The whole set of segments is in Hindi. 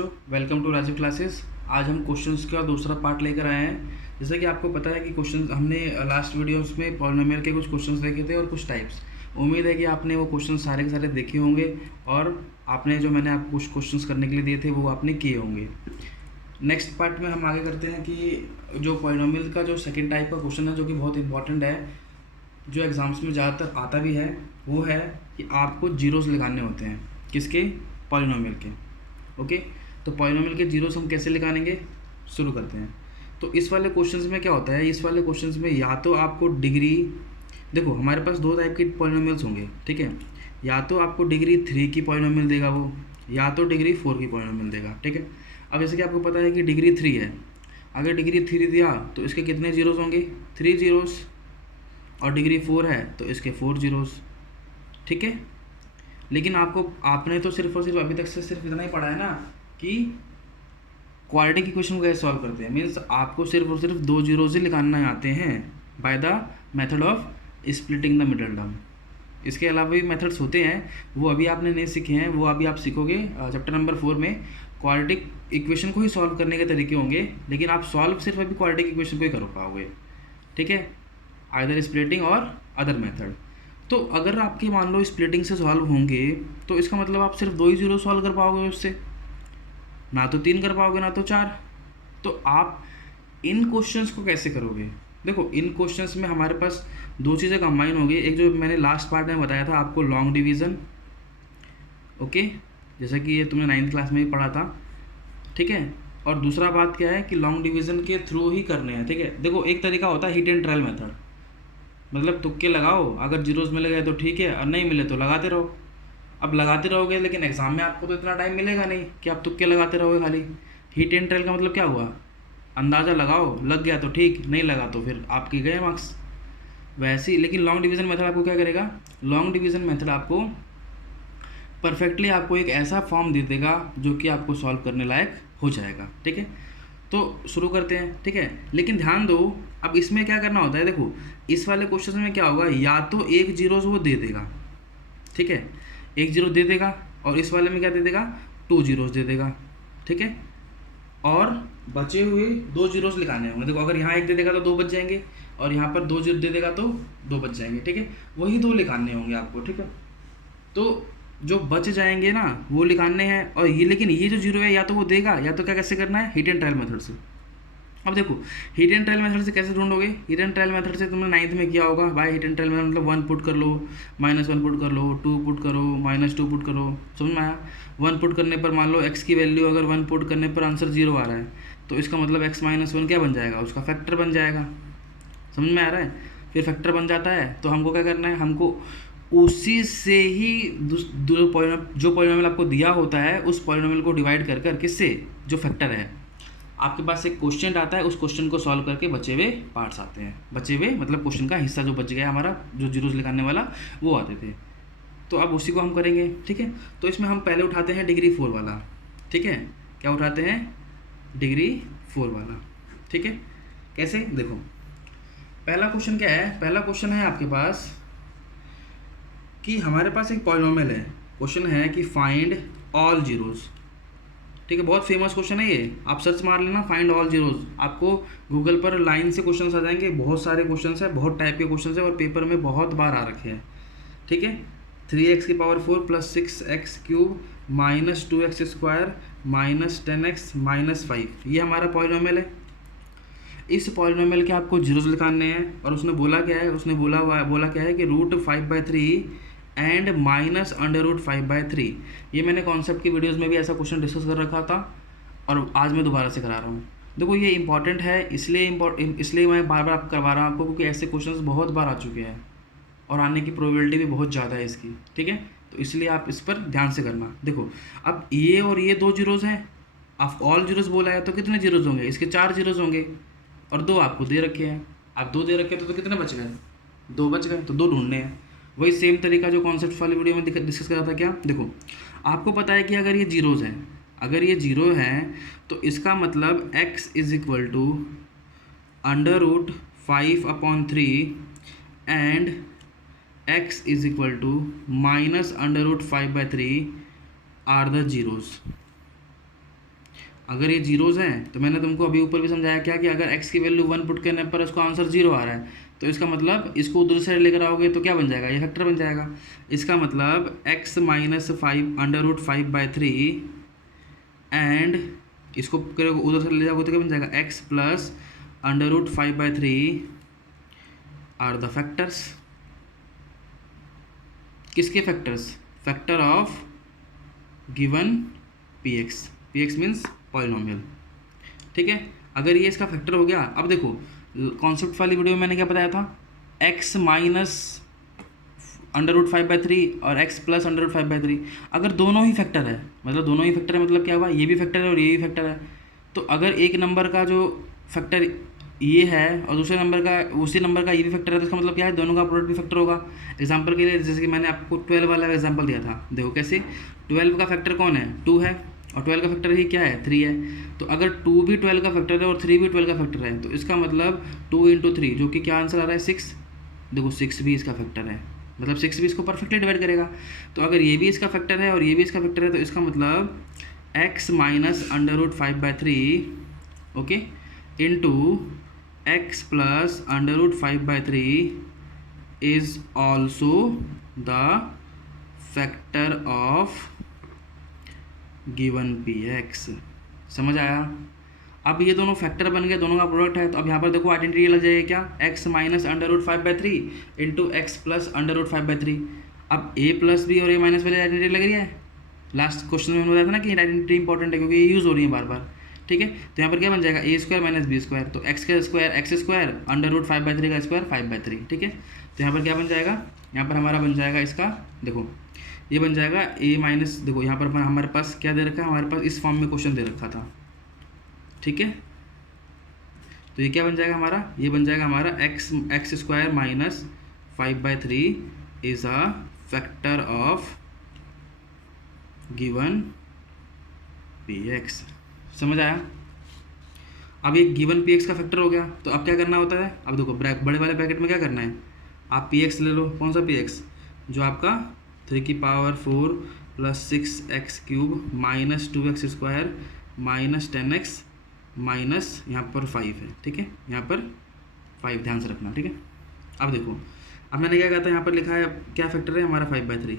बच्चों, वेलकम टू राजीव क्लासेस। आज हम क्वेश्चंस का दूसरा पार्ट लेकर आए हैं। जैसे कि आपको पता है कि क्वेश्चंस हमने लास्ट वीडियोस में पॉलिनोमियल के कुछ क्वेश्चंस देखे थे और कुछ टाइप्स। उम्मीद है कि आपने वो क्वेश्चन सारे के सारे देखे होंगे और आपने जो मैंने आपको कुछ क्वेश्चंस करने के लिए दिए थे वो आपने किए होंगे। नेक्स्ट पार्ट में हम आगे करते हैं कि जो पॉलिनोमियल का जो सेकेंड टाइप का क्वेश्चन है, जो कि बहुत इंपॉर्टेंट है, जो एग्ज़ाम्स में ज़्यादातर आता भी है, वो है कि आपको जीरोस लगाने होते हैं। किसके? पॉलिनोमियल के। ओके, तो पॉलिनोमियल के जीरोस हम कैसे निकालेंगे, शुरू करते हैं। तो इस वाले क्वेश्चंस में क्या होता है, इस वाले क्वेश्चंस में या तो आपको डिग्री, देखो हमारे पास दो टाइप के पॉलिनोमियल्स होंगे, ठीक है। या तो आपको डिग्री 3 की पॉलिनोमियल देगा वो, या तो डिग्री 4 की पॉलिनोमियल देगा, ठीक है। अब जैसे कि आपको पता है कि डिग्री 3 है, अगर डिग्री 3 दिया तो इसके कितने जीरोस होंगे? 3 जीरोस। और डिग्री 4 है तो इसके 4 जीरोस, ठीक है। लेकिन आपने तो सिर्फ और सिर्फ अभी तक से सिर्फ इतना ही पढ़ा है ना कि क्वाड्रेटिक इक्वेशन को कैसे सॉल्व करते हैं। मीन्स आपको सिर्फ और सिर्फ दो जीरोस ही निकालना आते हैं by the method of splitting the middle term. इसके अलावा भी मेथड्स होते हैं, वो अभी आपने नहीं सीखे हैं, वो अभी आप सीखोगे चैप्टर नंबर 4 में। क्वाड्रेटिक इक्वेशन को ही सॉल्व करने के तरीके होंगे, लेकिन आप सॉल्व सिर्फ अभी क्वाड्रेटिक इक्वेशन को ही कर पाओगे, ठीक है, आइदर स्प्लिटिंग और अदर मेथड। तो अगर आपके मान लो स्प्लिटिंग से सॉल्व होंगे तो इसका मतलब आप सिर्फ दो ही जीरो सॉल्व कर पाओगे उससे, ना तो 3 कर पाओगे ना तो 4। तो आप इन क्वेश्चंस को कैसे करोगे? देखो इन क्वेश्चंस में हमारे पास दो चीज़ें कंबाइन होगी। एक जो मैंने लास्ट पार्ट में बताया था आपको, लॉन्ग डिवीज़न, ओके, जैसा कि ये तुमने 9th क्लास में भी पढ़ा था, ठीक है। और दूसरा बात क्या है कि लॉन्ग डिवीज़न के थ्रू ही करने हैं, ठीक है। देखो एक तरीका होता है हिट एंड ट्रायल मेथड, मतलब तुक्के लगाओ, अगर जीरोस मिल गए तो ठीक है और नहीं मिले तो लगाते रहो। अब लगाते रहोगे लेकिन एग्ज़ाम में आपको तो इतना टाइम मिलेगा नहीं कि आप तुक्के लगाते रहोगे खाली। हिट एंड ट्रायल का मतलब क्या हुआ? अंदाज़ा लगाओ, लग गया तो ठीक, नहीं लगा तो फिर आपके गए मार्क्स। वैसे ही लेकिन लॉन्ग डिवीज़न मेथड आपको क्या करेगा? लॉन्ग डिवीज़न मेथड आपको परफेक्टली आपको एक ऐसा फॉर्म दे देगा जो कि आपको सॉल्व करने लायक हो जाएगा, ठीक है। तो शुरू करते हैं, ठीक है। लेकिन ध्यान दो, अब इसमें क्या करना होता है, देखो इस वाले क्वेश्चन में क्या होगा, या तो एक जीरोस वो दे देगा, ठीक है, एक जीरो दे देगा, और इस वाले में क्या दे देगा? 2 जीरोस दे देगा, ठीक है। और बचे हुए 2 जीरोस लिखाने होंगे। देखो अगर यहाँ एक दे देगा तो 2 बच जाएंगे, और यहाँ पर 2 जीरो दे देगा तो 2 बच जाएंगे, ठीक है। वही 2 लिखाने होंगे आपको, ठीक है। तो जो बच जाएंगे ना वो लिखाने हैं, और ये लेकिन ये जो जीरो है या तो वो देगा या तो क्या कैसे करना है? हिट एंड ट्रायल मेथड से। अब देखो हिट एंड ट्रायल मेथड से कैसे ढूंढोगे? हिट एंड ट्रायल मेथड से तुमने 9th में किया होगा भाई। हिट एंड ट्रायल मेथड मतलब 1 पुट कर लो, -1 पुट कर लो, 2 पुट करो, -2 पुट करो, समझ में आया? 1 पुट करने पर मान लो x की वैल्यू अगर 1 पुट करने पर आंसर 0 आ रहा है तो इसका मतलब x-1 क्या बन जाएगा? उसका फैक्टर बन जाएगा। समझ में आ रहा है? फिर फैक्टर बन जाता है तो हमको क्या करना है? हमको उसी से ही जो पॉलिनोमियल आपको दिया होता है उस पॉलिनोमियल को डिवाइड कर कर किससे? जो फैक्टर है आपके पास एक क्वेश्चन आता है, उस क्वेश्चन को सॉल्व करके बचे हुए पार्ट्स आते हैं। बचे हुए मतलब क्वेश्चन का हिस्सा जो बच गया हमारा, जो जीरोस लिखाने वाला, वो आते थे। तो अब उसी को हम करेंगे, ठीक है। तो इसमें हम पहले उठाते हैं डिग्री 4 वाला, ठीक है। क्या उठाते हैं? डिग्री 4 वाला, ठीक है। कैसे? देखो पहला क्वेश्चन क्या है? पहला क्वेश्चन है आपके पास कि हमारे पास एक पॉलिनोमियल है। क्वेश्चन है कि फाइंड ऑल जीरोस, ठीक है। बहुत फेमस क्वेश्चन है ये, आप सर्च मार लेना फाइंड ऑल जीरोस, आपको गूगल पर लाइन से क्वेश्चंस आ जाएंगे। बहुत सारे क्वेश्चंस है, बहुत टाइप के क्वेश्चंस है, और पेपर में बहुत बार आ रखे हैं, ठीक है। 3x⁴ + 6x³ -2x² -10x -5, ये हमारा पॉलिनोमियल है। इस पॉलिनोमियल के आपको जीरोस निकालने हैं, और उसने बोला क्या है? उसने बोला क्या है कि √5/3 एंड -√5/3। ये मैंने कॉन्सेप्ट की वीडियोस में भी ऐसा क्वेश्चन डिस्कस कर रखा था, और आज मैं दोबारा से करा रहा हूँ। देखो ये इंपॉर्टेंट है, इसलिए मैं बार बार करवा रहा हूँ आपको, क्योंकि ऐसे क्वेश्चंस बहुत बार आ चुके हैं और आने की प्रोबेबिलिटी भी बहुत ज़्यादा है इसकी, ठीक है। तो इसलिए आप इस पर ध्यान से करना। देखो अब ये और ये 2 जीरोस हैं, आप ऑल जीरोस बोला है तो कितने जीरोस होंगे? इसके 4 जीरोस होंगे, और 2 आपको दे रखे हैं। आप 2 दे रखे तो कितने बच गए? 2 बच गए, तो 2 ढूंढने हैं। वही सेम तरीका जो कॉन्सेप्ट वाली वीडियो में डिस्कस करा था। क्या? देखो आपको पता है कि अगर ये जीरोस हैं, अगर ये जीरो हैं तो इसका मतलब x = √5/3 and x = -√5/3 are the zeros. अगर ये जीरोज़ हैं तो मैंने तुमको अभी ऊपर भी समझाया क्या कि अगर x की वैल्यू 1 पुट करने पर उसका आंसर 0 आ रहा है तो इसका मतलब इसको उधर साइड लेकर आओगे तो क्या बन जाएगा, ये फैक्टर बन जाएगा। इसका मतलब x माइनस 5√5/3 एंड इसको करोगे उधर से ले जाओगे तो क्या बन जाएगा, x plus √5/3 are the factors. किसके factors? Factor of given px। px means polynomial, ठीक है। अगर ये इसका फैक्टर हो गया, अब देखो कॉन्सेप्ट वाली वीडियो में मैंने क्या बताया था, x माइनस √5/3 और x प्लस √5/3। अगर दोनों ही फैक्टर है, मतलब दोनों ही फैक्टर है, मतलब क्या हुआ, ये भी फैक्टर है और ये भी फैक्टर है। तो अगर एक नंबर का जो फैक्टर ये है और दूसरे नंबर का उसी नंबर का ये भी फैक्टर है, तो इसका मतलब क्या है, दोनों का प्रोडक्ट भी फैक्टर होगा। एग्जांपल के लिए जैसे कि मैंने आपको 12 वाला एग्जांपल दिया था, देखो कैसे 12 का फैक्टर कौन है, 2 है, और 12 का फैक्टर ही क्या है, 3 है। तो अगर 2 भी 12 का फैक्टर है और 3 भी 12 का फैक्टर है तो इसका मतलब 2 × 3 जो कि क्या आंसर आ रहा है, 6। देखो 6 भी इसका फैक्टर है, मतलब 6 भी इसको परफेक्टली डिवाइड करेगा। तो अगर ये भी इसका फैक्टर है और ये भी इसका फैक्टर है तो इसका मतलब x minus √5/3 okay into x plus √5/3 is also the factor of given px। समझ आया? अब ये दोनों फैक्टर बन गए, दोनों का प्रोडक्ट है। तो अब यहाँ पर देखो आइडेंटिटी लग जाएगी क्या, x minus √5/3 into x plus √5/3। अब a प्लस बी और a माइनस वाली आइडेंटिटी लग रही है। लास्ट क्वेश्चन में बताया था ना कि आइडेंटिटी इंपॉर्टेंट है क्योंकि ये यूज़ हो रही है बार बार, ठीक है। तो यहाँ पर क्या बन जाएगा, a² माइनस b², तो x का स्क्वायर x² √5/3 का स्क्वायर 5/3, ठीक है। तो यहाँ पर क्या बन जाएगा, यहाँ पर हमारा बन जाएगा इसका, देखो ये बन जाएगा a माइनस, देखो यहाँ पर हमारे पास क्या दे रखा है, हमारे पास इस फॉर्म में क्वेश्चन दे रखा था, ठीक है। तो ये क्या बन जाएगा हमारा, ये बन जाएगा हमारा x² minus 5/3 is a factor of given px। समझ आया? अब ये गिवन px का फैक्टर हो गया, तो अब क्या करना होता है, अब देखो बड़े वाले ब्रैकेट में क्या करना है, आप px ले लो। कौन सा px, जो आपका 3⁴ plus 6x³ minus 2x² minus 10x minus यहाँ पर 5 है, ठीक है, यहाँ पर 5 ध्यान से रखना, ठीक है। अब देखो, अब मैंने क्या कहा था, यहाँ पर लिखा है क्या फैक्टर है हमारा 5/3।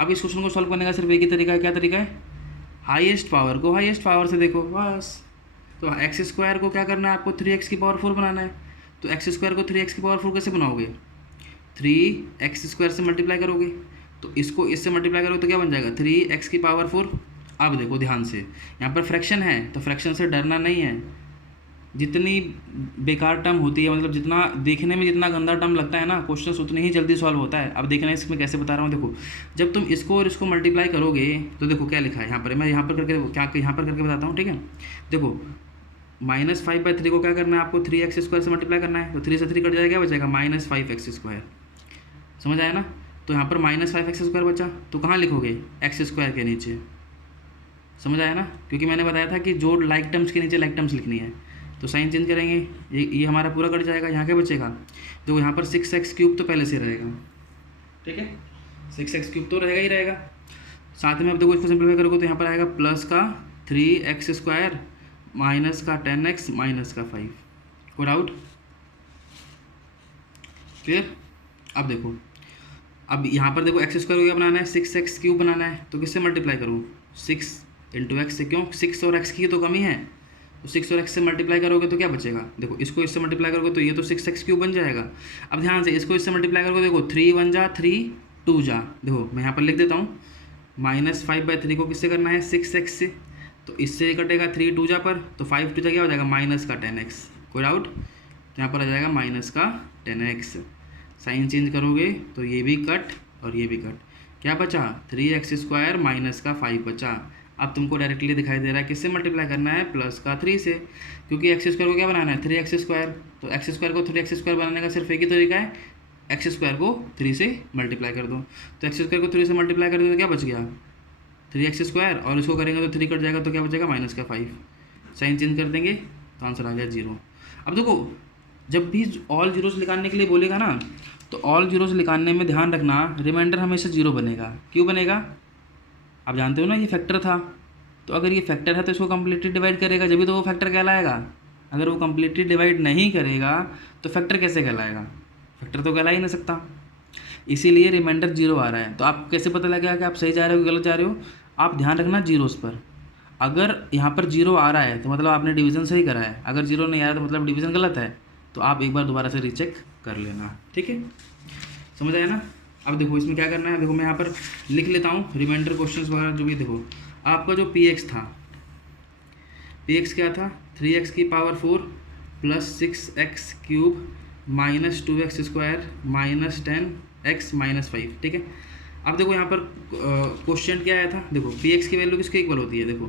अब इस क्वेश्चन को सॉल्व करने का सिर्फ एक ही तरीका है, क्या तरीका है, हाईएस्ट पावर को हाईएस्ट पावर से देखो बस। तो x² को क्या करना है आपको, 3x⁴ बनाना है। तो x² को 3x⁴ कैसे बनाओगे, 3x² से मल्टीप्लाई करोगे, तो इसको इससे मल्टीप्लाई करोगे तो क्या बन जाएगा, 3x⁴। अब देखो ध्यान से, यहाँ पर फ्रैक्शन है तो फ्रैक्शन से डरना नहीं है। जितनी बेकार टर्म होती है, मतलब जितना देखने में जितना गंदा टर्म लगता है ना, क्वेश्चन उतनी ही जल्दी सॉल्व होता है। अब देखना इसमें कैसे बता रहा हूँ, देखो जब तुम इसको और इसको मल्टीप्लाई करोगे तो देखो क्या लिखा है यहाँ पर, मैं यहाँ पर करके क्या यहाँ पर करके बताता हूँ, ठीक है। देखो -5/3 को क्या करना है आपको, 3x² से मल्टीप्लाई करना है, तो 3 से 3 कट जाएगा, क्या बचेगा -5x²। समझ आया ना? तो यहाँ पर -5x² बचा, तो कहाँ लिखोगे, x² के नीचे। समझ आया ना? क्योंकि मैंने बताया था कि जो लाइक टर्म्स के नीचे लाइक टर्म्स लिखनी है, तो साइन चेंज करेंगे, ये हमारा पूरा कट जाएगा। यहाँ क्या बचेगा, तो यहाँ पर 6x³ तो पहले से रहेगा, ठीक है, 6x³ तो रहेगा ही रहेगा। साथ में अब देखो इसको सिंपलीफाई करोगे तो यहाँ पर आएगा प्लस का 3x² माइनस का 10x माइनस का 5। कोई डाउट? क्लियर? अब देखो, अब यहाँ पर देखो x² को क्या बनाना है, 6x³ बनाना है, तो किससे मल्टीप्लाई करूँ, 6 × x से, क्यों 6 और x की तो कमी है, तो 6 और x से मल्टीप्लाई करोगे तो क्या बचेगा, देखो इसको इससे मल्टीप्लाई करोगे तो ये तो 6x³ बन जाएगा। अब ध्यान से इसको इससे मल्टीप्लाई करोगे, देखो 3 1 जा 3 2 जा, देखो मैं यहाँ पर लिख देता हूँ, -5/3 को किससे करना है, 6x से, तो इससे कटेगा 3 2 जा पर, तो 5 2 जा क्या हो जाएगा, माइनस का 10x। कोई डाउट? तो यहाँ पर आ जाएगा माइनस का 10x। साइन चेंज करोगे तो ये भी कट और ये भी कट, क्या बचा, 3x² माइनस का 5 बचा। अब तुमको डायरेक्टली दिखाई दे रहा है किससे मल्टीप्लाई करना है, प्लस का 3 से, क्योंकि x² को क्या बनाना है, 3x²। तो x² को 3x² बनाने का सिर्फ एक ही तरीका है, x² को 3 से मल्टीप्लाई कर दो। तो x² को 3 से मल्टीप्लाई कर दो तो क्या बच गया, 3x², और इसको करेंगे तो 3 कट जाएगा, तो क्या बचेगा, माइनस का 5। साइन चेंज कर देंगे तो आंसर आ गया 0। अब देखो जब भी ऑल जीरोस निकालने के लिए बोलेगा ना, तो ऑल जीरोस निकालने में ध्यान रखना रिमाइंडर हमेशा 0 बनेगा। क्यों बनेगा, आप जानते हो ना, ये फैक्टर था, तो अगर ये फैक्टर है तो इसको कम्प्लीटली डिवाइड करेगा, जब भी तो वो फैक्टर कहलाएगा। अगर वो कम्प्लीटली डिवाइड नहीं करेगा तो फैक्टर कैसे कहलाएगा? फैक्टर तो कहला ही नहीं सकता। इसीलिए रिमाइंडर 0 आ रहा है। तो आप कैसे पता लगेगा कि आप सही जा रहे हो कि गलत जा रहे हो? आप ध्यान रखना जीरोस पर। अगर यहाँ पर 0 आ रहा है तो मतलब आपने डिवीज़न सही करा है, अगर 0 नहीं आ रहा तो मतलब डिवीज़न गलत है। तो आप एक बार दोबारा से रीचेक कर लेना, ठीक है? समझ आया ना? अब देखो इसमें क्या करना है, देखो मैं यहाँ पर लिख लेता हूँ रिमाइंडर क्वेश्चंस वगैरह जो भी। देखो आपका जो पी एक्स था, पी एक्स क्या था? 3x की power 4 plus 6x cube minus 2x square minus 10x minus 5, ठीक है? अब देखो यहाँ पर क्वेश्चन क्या आया था, देखो पी एक्स की वैल्यू किसके इक्वल होती है? देखो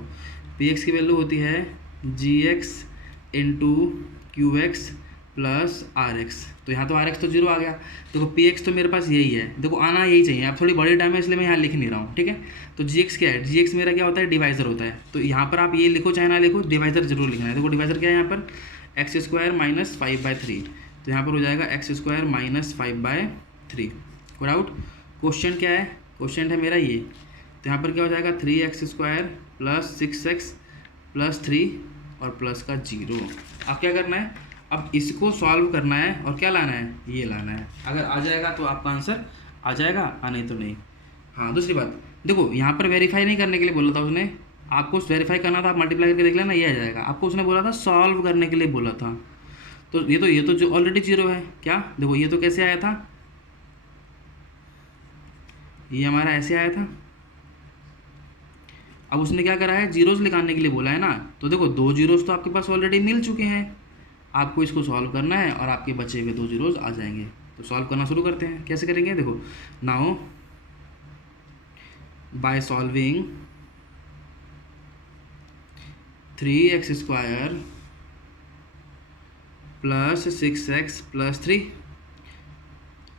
पी एक्स की वैल्यू होती है g x into q x plus r x. तो यहाँ तो आर एक्स तो 0 आ गया। देखो पी एक्स तो मेरे पास यही है, देखो आना यही चाहिए। आप थोड़ी बड़ी टाइम है इसलिए मैं यहाँ लिख नहीं रहा हूँ, ठीक है? तो जी एक्स क्या है? जी एक्स मेरा क्या होता है? डिवाइज़र होता है। तो यहाँ पर आप ये लिखो चाहे ना लिखो, डिवाइज़र जरूर लिखना है। देखो डिवाइज़र क्या है यहाँ पर? X square minus 5/3। तो यहाँ पर हो जाएगा x square minus 5/3। Good out. Question क्या है? क्वेश्चन है मेरा ये। तो यहाँ पर क्या हो जाएगा? 3x square plus 6x plus 3 और प्लस का 0। अब क्या करना है? अब इसको सॉल्व करना है और क्या लाना है? ये लाना है। अगर आ जाएगा तो आपका आंसर आ जाएगा, नहीं तो नहीं। हाँ, दूसरी बात देखो, यहाँ पर वेरीफाई नहीं करने के लिए बोला था उसने, आपको वेरीफाई करना था, आप मल्टीप्लाई करके देख लेना, ये आ जाएगा। आपको उसने बोला था सॉल्व करने के लिए बोला था। तो ये तो जो ऑलरेडी 0 है क्या? देखो ये तो कैसे आया था? ये हमारा ऐसे आया था। अब उसने क्या करा है? जीरोस निकालने के लिए बोला है ना। तो देखो 2 जीरोस तो आपके पास ऑलरेडी मिल चुके हैं, आपको इसको सॉल्व करना है और आपके बचे हुए 2 जीरोस आ जाएंगे। तो सॉल्व करना शुरू करते हैं। कैसे करेंगे? देखो now by solving 3x square plus 6x plus 3,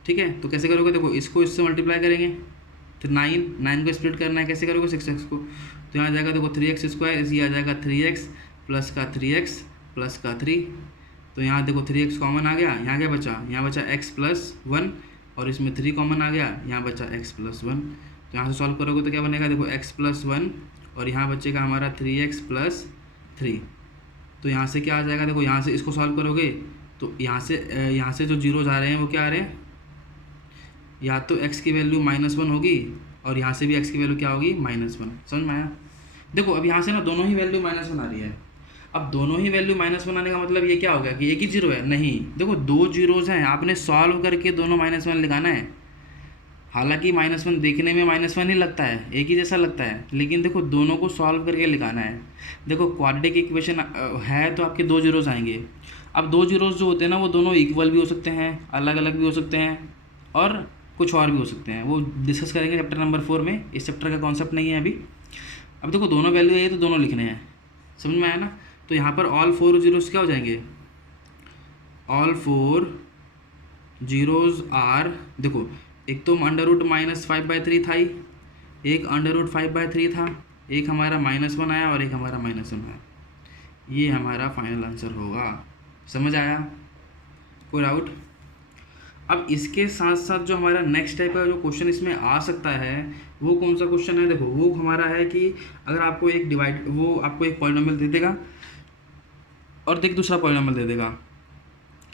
ठीक है? तो कैसे करोगे? देखो इसको इससे मल्टीप्लाई करेंगे तो 9 को स्प्लिट करना है। कैसे करोगे? 6x को, तो यहाँ आ जाएगा देखो 3x स्क्वायर, ये आ जाएगा 3x प्लस का 3x प्लस का 3। तो यहाँ देखो 3x कॉमन आ गया, यहाँ क्या बचा? यहाँ बचा x प्लस 1 और इसमें 3 कॉमन आ गया, यहाँ बचा x प्लस 1। तो यहाँ से सॉल्व करोगे तो क्या बनेगा? देखो x प्लस 1 और यहाँ बचेगा हमारा 3x प्लस 3। तो यहाँ से क्या आ जाएगा? देखो यहाँ से इसको सॉल्व करोगे तो यहाँ से जो जीरोज आ रहे हैं वो क्या आ रहे हैं? या तो x की वैल्यू -1 होगी और यहाँ से भी x की वैल्यू क्या होगी? -1। समझ में आया? देखो अब यहाँ से ना दोनों ही वैल्यू -1 आ रही है। अब दोनों ही वैल्यू -1 आने का मतलब ये क्या हो गया कि एक ही जीरो है? नहीं, देखो 2 जीरोज हैं, आपने सॉल्व करके दोनों -1 लगाना है। हालांकि -1 देखने में -1 ही लगता है, एक ही जैसा लगता है, लेकिन देखो दोनों को सॉल्व करके लिखाना है। देखो क्वाड्रेटिक इक्वेशन है तो आपके 2 जीरोज आएंगे। अब 2 जीरोज जो होते हैं ना वो दोनों इक्वल भी हो सकते हैं, अलग अलग भी हो सकते हैं और कुछ और भी हो सकते हैं। वो डिस्कस करेंगे चैप्टर नंबर 4 में, इस चैप्टर का कॉन्सेप्ट नहीं है अभी। अब देखो दोनों वैल्यू है तो दोनों लिखने हैं, समझ में आया ना? तो यहाँ पर ऑल 4 जीरोज क्या हो जाएंगे? ऑल 4 जीरोज आर, देखो एक तो अंडर रूट -5/3 था ही, एक अंडर रूट 5/3 था, एक हमारा -1 आया और एक हमारा -1 आया। ये हमारा फाइनल आंसर होगा। समझ आया? कोई डाउट? अब इसके साथ साथ जो हमारा नेक्स्ट टाइप का जो क्वेश्चन इसमें आ सकता है वो कौन सा क्वेश्चन है? देखो वो हमारा है कि अगर आपको आपको एक पॉलिनोमियल दे देगा और दूसरा पॉलिनोमियल दे देगा,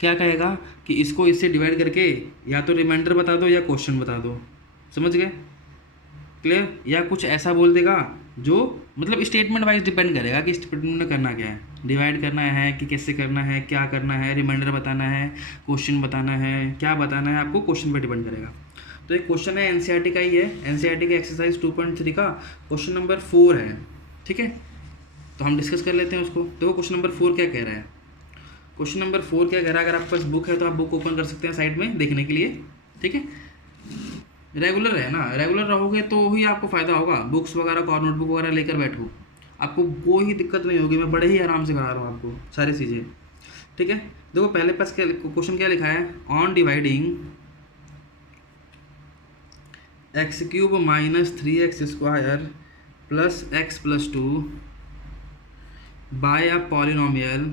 क्या कहेगा कि इसको इससे डिवाइड करके या तो रिमाइंडर बता दो या क्वेश्चन बता दो। समझ गए? क्लियर? या कुछ ऐसा बोल देगा जो मतलब स्टेटमेंट वाइज डिपेंड करेगा कि स्टेटमेंट में करना क्या है, डिवाइड करना है कि कैसे करना है, क्या करना है, रिमाइंडर बताना है, क्वेश्चन बताना है, क्या बताना है, आपको क्वेश्चन पर डिपेंड करेगा। तो एक क्वेश्चन है एनसीईआरटी का ही है, एनसीईआरटी का एक्सरसाइज 2.3 का क्वेश्चन नंबर 4 है, ठीक है? तो हम डिस्कस कर लेते हैं उसको। देखो क्वेश्चन नंबर 4 क्या कह रहा है? क्वेश्चन नंबर 4 क्या कह रहा है? अगर आपके पास बुक है तो आप बुक ओपन कर सकते हैं साइड में देखने के लिए, ठीक है? रेगुलर है ना, रेगुलर रहोगे तो ही आपको फ़ायदा होगा। बुक्स वगैरह और नोटबुक वगैरह लेकर बैठो, आपको कोई दिक्कत नहीं होगी। मैं बड़े ही आराम से करा रहा हूँ आपको सारी चीज़ें, ठीक है? देखो पहले पास क्या क्वेश्चन क्या लिखा है? On dividing x³ - 3x square plus x plus 2 by a polynomial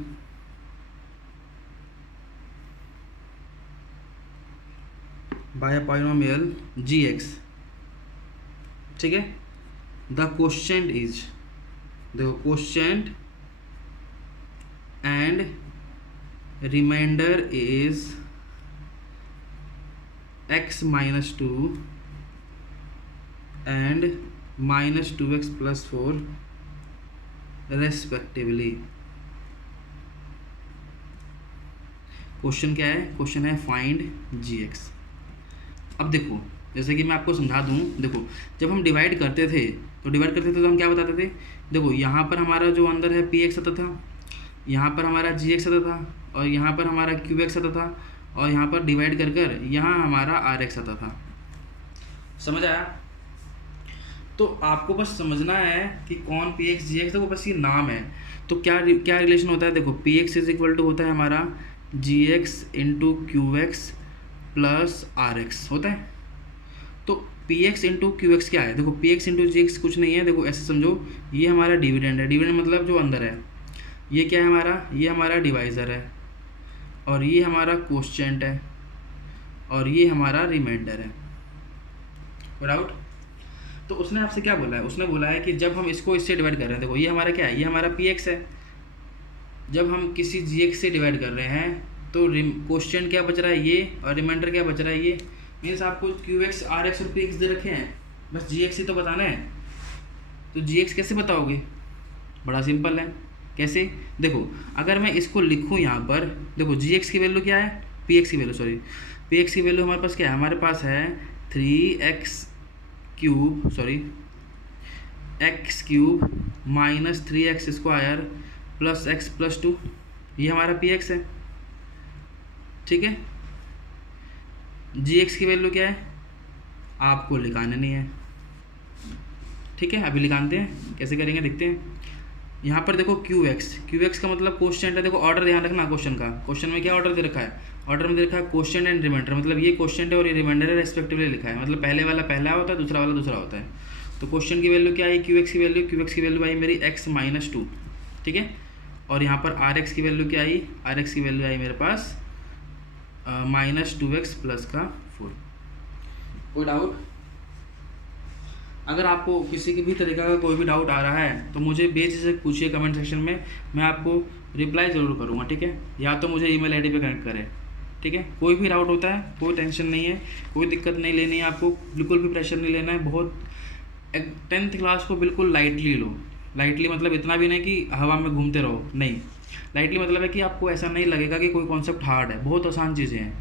gx, ठीक है? द क्वेश्चन इज देखो quotient and remainder is x minus two and minus 2x plus 4 respectively. Question क्या है? क्वेश्चन है फाइंड gx। अब देखो, जैसे कि मैं आपको समझा दूं, देखो जब हम डिवाइड करते थे तो हम क्या बताते थे? देखो यहाँ पर हमारा जो अंदर है px आता था, यहाँ पर हमारा gx आता था, और यहाँ पर हमारा qx आता था, और यहाँ पर डिवाइड कर कर यहाँ हमारा rx आता था। समझ आया? तो आपको बस समझना है कि कौन px gx, देखो बस ये नाम है। तो क्या रिलेशन होता है? देखो px इज इक्वल टू होता है हमारा gx into qx plus rx होता है। तो px इंटू qx क्या है? देखो px इंटू gx कुछ नहीं है, देखो ऐसे समझो, ये हमारा डिविडेंड है। डिविडेंड मतलब जो अंदर है, ये क्या है हमारा? ये हमारा डिवाइज़र है, और ये हमारा क्वोशिएंट है, और ये हमारा रिमाइंडर है। डाउट? तो उसने आपसे क्या बोला है? उसने बोला है कि जब हम इसको इससे डिवाइड कर रहे हैं, देखो ये हमारा क्या है? ये हमारा px है। जब हम किसी gx से डिवाइड कर रहे हैं तो क्वोशिएंट क्या बच रहा है? ये, और रिमाइंडर क्या बच रहा है? ये। मीन्स आपको qx rx और px दे रखे हैं, बस gx ही तो बताना है। तो gx कैसे बताओगे? बड़ा सिंपल है। कैसे? देखो अगर मैं इसको लिखूँ यहाँ पर, देखो gx की वैल्यू क्या है? px की वैल्यू हमारे पास क्या है? हमारे पास है 3x cube minus 3x square plus x plus 2, ये हमारा px है। ठीक है। gx की वैल्यू क्या है? आपको लिखाना नहीं है। ठीक है, अभी लिखाते हैं, कैसे करेंगे देखते हैं। यहाँ पर देखो qx का मतलब क्वोशिएंट है। देखो ऑर्डर ध्यान रखना क्वेश्चन का। क्वेश्चन में क्या ऑर्डर दे रखा है? ऑर्डर में दे रखा है क्वोशिएंट एंड रिमाइंडर, मतलब ये क्वोशिएंट है और ये रिमाइंडर है, रेस्पेक्टिवली लिखा है। मतलब पहले वाला पहला होता है, दूसरा वाला दूसरा होता है। तो क्वेश्चन की वैल्यू क्या आई? qx की वैल्यू आई मेरी x माइनस 2। ठीक है। और यहाँ पर rx की वैल्यू क्या आई? rx की वैल्यू आई मेरे पास माइनस 2x प्लस का 4। कोई डाउट? अगर आपको किसी के भी तरीका का कोई भी डाउट आ रहा है तो मुझे बेझिझक पूछिए कमेंट सेक्शन में, मैं आपको रिप्लाई ज़रूर करूँगा। ठीक है। या तो मुझे ईमेल आईडी पे कनेक्ट करें। ठीक है। कोई भी डाउट होता है, कोई टेंशन नहीं है, कोई दिक्कत नहीं लेनी है आपको, बिल्कुल भी प्रेशर नहीं लेना है। बहुत 10th क्लास को बिल्कुल लाइटली लो। लाइटली मतलब इतना भी नहीं कि हवा में घूमते रहो, नहीं। लाइटली मतलब है कि आपको ऐसा नहीं लगेगा कि कोई कॉन्सेप्ट हार्ड है, बहुत आसान चीज़ें हैं।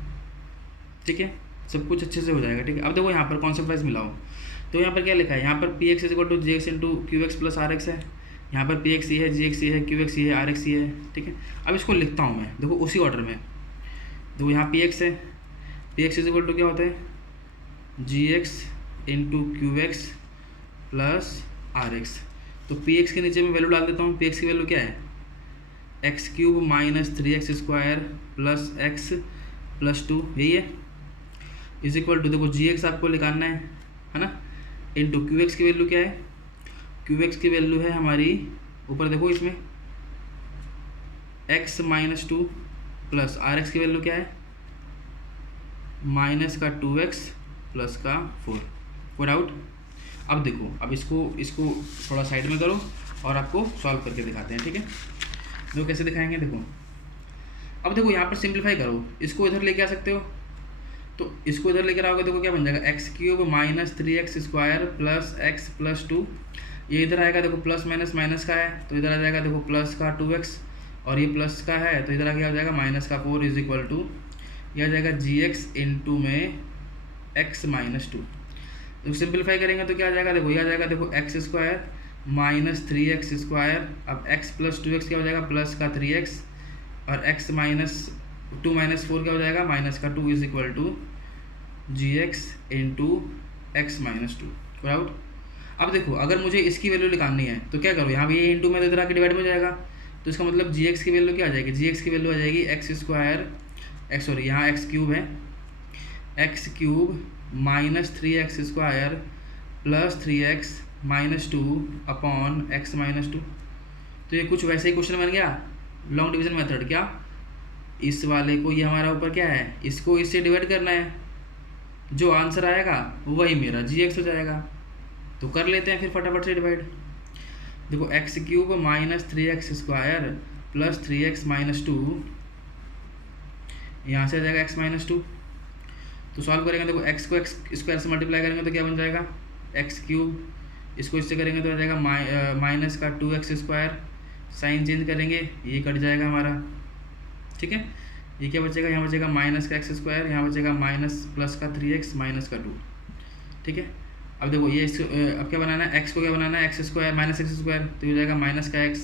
ठीक है। सब कुछ अच्छे से हो जाएगा। ठीक है। अब देखो यहाँ पर कॉन्सेप्ट वाइज मिलाओ, तो यहाँ पर क्या लिखा है? यहाँ पर px is equal to gx into qx plus rx है। यहाँ पर px ये है, gx ये है, qx ये है, rx ये है। ठीक है। अब इसको लिखता हूँ मैं, देखो उसी ऑर्डर में। देखो यहाँ px है, px इज इक्वल टू क्या होता है? gx into qx plus rx। तो px के नीचे मैं वैल्यू डाल देता हूँ। px की वैल्यू क्या है? x cube minus 3x square plus x plus 2, यही है। इज इक्वल टू, देखो gx आपको निकालना है ना, इंटू qx की वैल्यू क्या है? qx की वैल्यू है हमारी, ऊपर देखो इसमें x माइनस 2 प्लस rx की वैल्यू क्या है? माइनस का 2x प्लस का 4। कोई डाउट? अब देखो, अब इसको थोड़ा साइड में करो और आपको सॉल्व करके दिखाते हैं। ठीक है। देखो कैसे दिखाएंगे, देखो अब देखो यहाँ पर सिंप्लीफाई करो, इसको इधर लेके आ सकते हो, तो इसको इधर लेकर आओगे, देखो क्या बन जाएगा? x cube minus 3x square plus x plus 2, ये इधर आएगा। देखो प्लस माइनस माइनस का है तो इधर आ जाएगा, देखो प्लस का 2x, और ये प्लस का है तो इधर आ क्या हो जाएगा? माइनस का 4 इज इक्वल टू, यह आ जाएगा gx इंटू में x माइनस 2। तो सिंप्लीफाई करेंगे तो क्या आ जाएगा? देखो ये आ जाएगा, देखो x square minus 3x square, अब x प्लस 2x क्या हो जाएगा? प्लस का 3x, और x माइनस 2 माइनस 4 क्या हो जाएगा? माइनस का 2 is equal to gx into x minus 2। राउट? अब देखो अगर मुझे इसकी वैल्यू निकालनी है तो क्या करो? यहाँ भी ये इंटू में इधर आके डिवाइड में जाएगा, तो इसका मतलब gx की वैल्यू क्या आ जाएगी? gx की वैल्यू आ जाएगी एक्स स्क्वायर, यहाँ एक्स क्यूब है, x cube minus 3x square plus 3x minus 2 upon x minus 2। तो ये कुछ वैसे ही क्वेश्चन बन गया, लॉन्ग डिवीजन मेथड। क्या इस वाले को, ये हमारा ऊपर क्या है, इसको इससे डिवाइड करना है, जो आंसर आएगा वही मेरा gx हो जाएगा। तो कर लेते हैं फिर फटाफट से डिवाइड। देखो x cube minus 3x square plus 3x minus 2, यहाँ से आ जाएगा x माइनस 2। तो सॉल्व करेंगे, देखो x को x स्क्वायर से मल्टीप्लाई करेंगे तो क्या बन जाएगा एक्स क्यूब, इसको इससे करेंगे तो आ जाएगा माइनस का 2x स्क्वायर, साइन चेंज करेंगे ये कट जाएगा हमारा, ठीक है। ये क्या बचेगा, यहाँ बचेगा माइनस का एक्स स्क्वायर, यहाँ बचेगा माइनस प्लस का 3x माइनस का 2, ठीक है। अब देखो ये अब क्या बनाना है, x को क्या बनाना है, x square minus x square, तो ये हो जाएगा माइनस का x,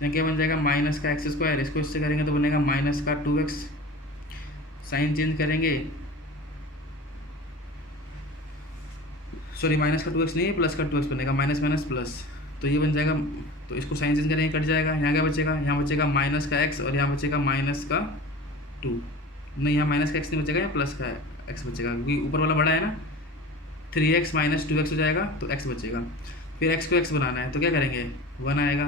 तो क्या बन जाएगा माइनस का एक्स स्क्वायर, इसको इससे करेंगे तो बनेगा माइनस का 2x, साइन चेंज करेंगे, सॉरी माइनस का 2x नहीं है, प्लस का 2x बनेगा, माइनस माइनस प्लस, तो ये बन जाएगा, तो इसको साइन चेंज करेंगे कट जाएगा। यहाँ क्या बचेगा, यहाँ बचेगा माइनस का x और यहाँ बचेगा माइनस का 2, नहीं यहाँ माइनस का x नहीं बचेगा, यहाँ प्लस का x बचेगा, क्योंकि ऊपर वाला बड़ा है ना, 3x माइनस 2x हो जाएगा तो x बचेगा। फिर x को x बनाना है तो क्या करेंगे 1 आएगा,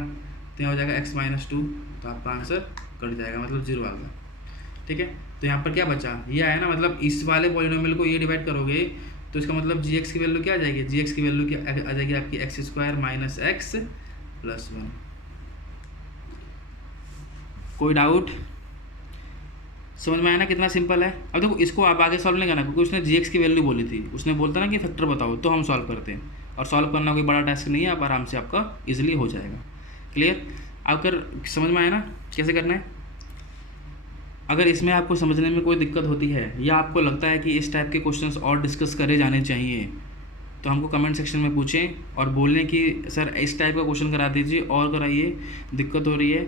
तो यहाँ हो जाएगा x माइनस 2, तो आपका आंसर कट जाएगा, मतलब 0 आ गया, ठीक है। तो यहाँ पर क्या बचा, ये आया ना, मतलब इस वाले पॉलिनोमियल को ये डिवाइड करोगे तो इसका मतलब gx की वैल्यू क्या आ जाएगी, gx की वैल्यू क्या आ जाएगी आपकी x square minus x plus 1। कोई डाउट, समझ में आया ना कितना सिंपल है। अब देखो इसको आप आगे सॉल्व नहीं करना, क्योंकि उसने gx की वैल्यू बोली थी, उसने बोलता ना कि फैक्टर बताओ, तो हम सॉल्व करते हैं, और सॉल्व करना कोई बड़ा टास्क नहीं है, आप आराम से आपका इजीली हो जाएगा। क्लियर, अगर समझ में आया ना कैसे करना है। अगर इसमें आपको समझने में कोई दिक्कत होती है या आपको लगता है कि इस टाइप के क्वेश्चंस और डिस्कस करे जाने चाहिए, तो हमको कमेंट सेक्शन में पूछें और बोलें कि सर इस टाइप का क्वेश्चन करा दीजिए और कराइए, दिक्कत हो रही है।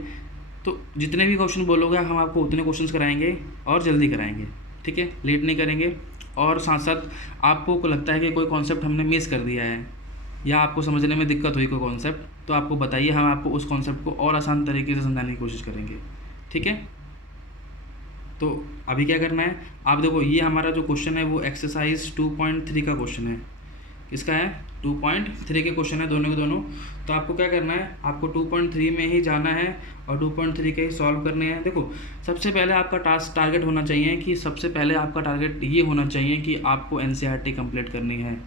तो जितने भी क्वेश्चन बोलोगे हम आपको उतने क्वेश्चंस कराएंगे और जल्दी कराएंगे, ठीक है, लेट नहीं करेंगे। और साथ साथ आपको लगता है कि कोई कॉन्सेप्ट हमने मिस कर दिया है या आपको समझने में दिक्कत हुई कोई कॉन्सेप्ट, तो आपको बताइए, हम आपको उस कॉन्सेप्ट को और आसान तरीके से समझाने की कोशिश करेंगे, ठीक है। तो अभी क्या करना है, आप देखो ये हमारा जो क्वेश्चन है वो एक्सरसाइज 2.3 का क्वेश्चन है, किसका है 2.3 के क्वेश्चन है दोनों के दोनों। तो आपको क्या करना है, आपको 2.3 में ही जाना है और 2.3 के ही सॉल्व करने हैं। देखो सबसे पहले आपका टारगेट होना चाहिए कि सबसे पहले आपका टारगेट ये होना चाहिए कि आपको एनसीईआरटी कंप्लीट करनी है।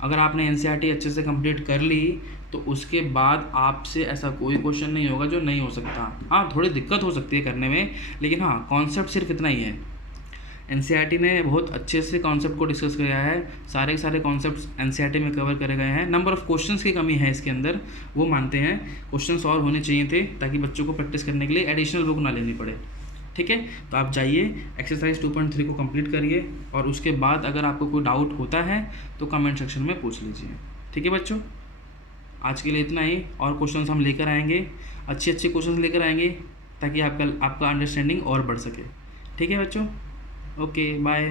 अगर आपने एनसीईआरटी अच्छे से कंप्लीट कर ली तो उसके बाद आपसे ऐसा कोई क्वेश्चन नहीं होगा जो नहीं हो सकता। हाँ थोड़ी दिक्कत हो सकती है करने में, लेकिन हाँ कॉन्सेप्ट सिर्फ इतना ही है। एनसीईआरटी ने बहुत अच्छे से कॉन्सेप्ट को डिस्कस किया है, सारे के सारे कॉन्सेप्ट्स एनसीईआरटी में कवर करे गए हैं। नंबर ऑफ़ क्वेश्चंस की कमी है इसके अंदर, वो मानते हैं, क्वेश्चंस और होने चाहिए थे ताकि बच्चों को प्रैक्टिस करने के लिए एडिशनल बुक ना लेनी पड़े, ठीक है। तो आप जाइए एक्सरसाइज 2.3 को कंप्लीट करिए और उसके बाद अगर आपको कोई डाउट होता है तो कमेंट सेक्शन में पूछ लीजिए, ठीक है बच्चों। आज के लिए इतना ही, और क्वेश्चंस हम लेकर आएंगे, अच्छे क्वेश्चंस लेकर आएंगे ताकि आपका अंडरस्टैंडिंग और बढ़ सके, ठीक है बच्चों। Okay bye.